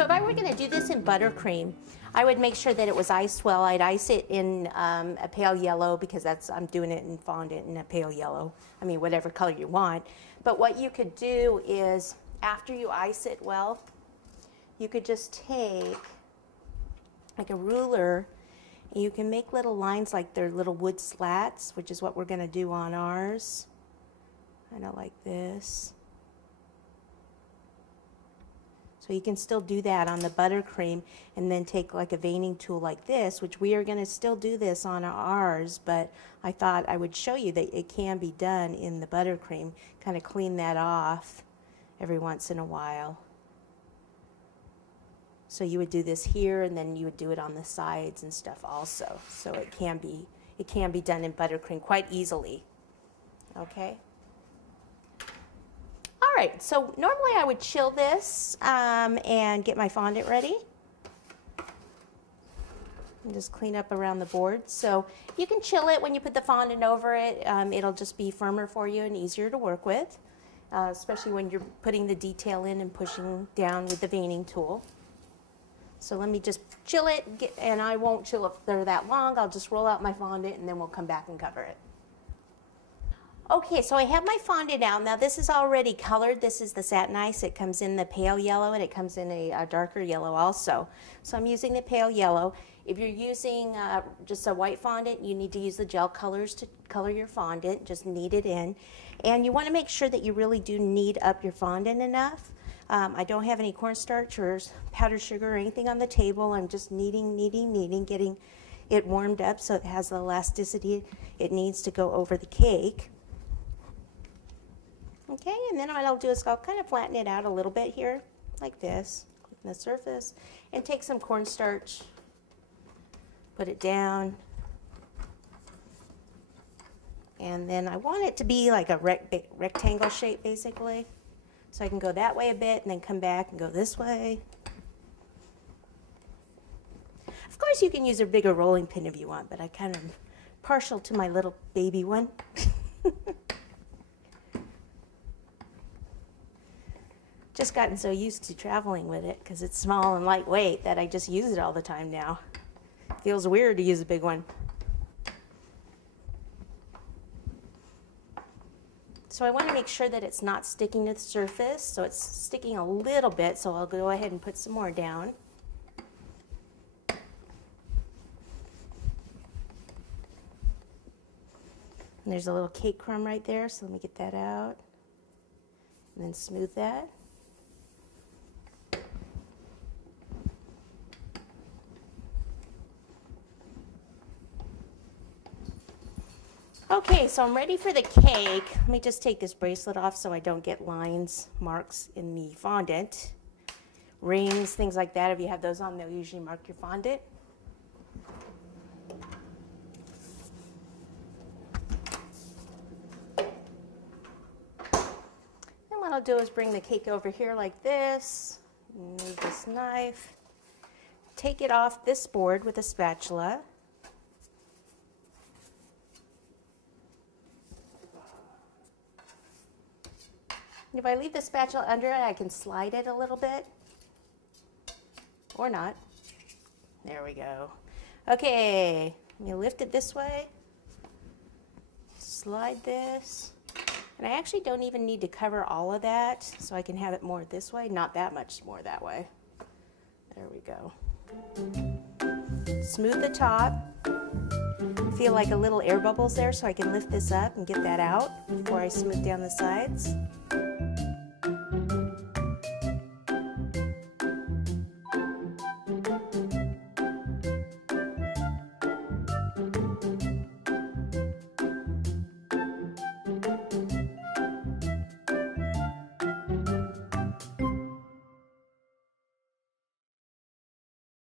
So if I were going to do this in buttercream, I would make sure that it was iced well. I'd ice it in a pale yellow because I'm doing it in fondant in a pale yellow. I mean, whatever color you want. But what you could do is, after you ice it well, you could just take like a ruler and you can make little lines like they're little wood slats, which is what we're going to do on ours. Kind of like this. So you can still do that on the buttercream and then take like a veining tool like this, which we are going to still do this on ours, but I thought I would show you that it can be done in the buttercream. Kind of clean that off every once in a while. So you would do this here and then you would do it on the sides and stuff also. So it can be done in buttercream quite easily. Okay? All right, so normally I would chill this and get my fondant ready. And just clean up around the board. So you can chill it when you put the fondant over it. It'll just be firmer for you and easier to work with, especially when you're putting the detail in and pushing down with the veining tool. So let me just chill it, and I won't chill it there that long. I'll just roll out my fondant and then we'll come back and cover it. Okay, so I have my fondant out. Now this is already colored. This is the satin ice. It comes in the pale yellow and it comes in a darker yellow also. So I'm using the pale yellow. If you're using just a white fondant, you need to use the gel colors to color your fondant. Just knead it in. And you want to make sure that you really do knead up your fondant enough. I don't have any cornstarch or powdered sugar or anything on the table. I'm just kneading, getting it warmed up so it has the elasticity it needs to go over the cake. Okay, and then what I'll do is I'll kind of flatten it out a little bit here, like this, clean the surface, and take some cornstarch, put it down, and then I want it to be like a rectangle shape basically, so I can go that way a bit and then come back and go this way. Of course you can use a bigger rolling pin if you want, but I kind of partial to my little baby one. Just gotten so used to traveling with it because it's small and lightweight that I just use it all the time now. Feels weird to use a big one. So I want to make sure that it's not sticking to the surface. So it's sticking a little bit, so I'll go ahead and put some more down. And there's a little cake crumb right there, so let me get that out. And then smooth that. Okay, so I'm ready for the cake. Let me just take this bracelet off so I don't get lines, marks in the fondant. Rings, things like that. If you have those on, they'll usually mark your fondant. And what I'll do is bring the cake over here like this. Move this knife. Take it off this board with a spatula. If I leave the spatula under it, I can slide it a little bit, or not. There we go. Okay, let me lift it this way, slide this, and I actually don't even need to cover all of that, so I can have it more this way, not that much more that way. There we go. Smooth the top. Feel like a little air bubbles there, so I can lift this up and get that out before I smooth down the sides.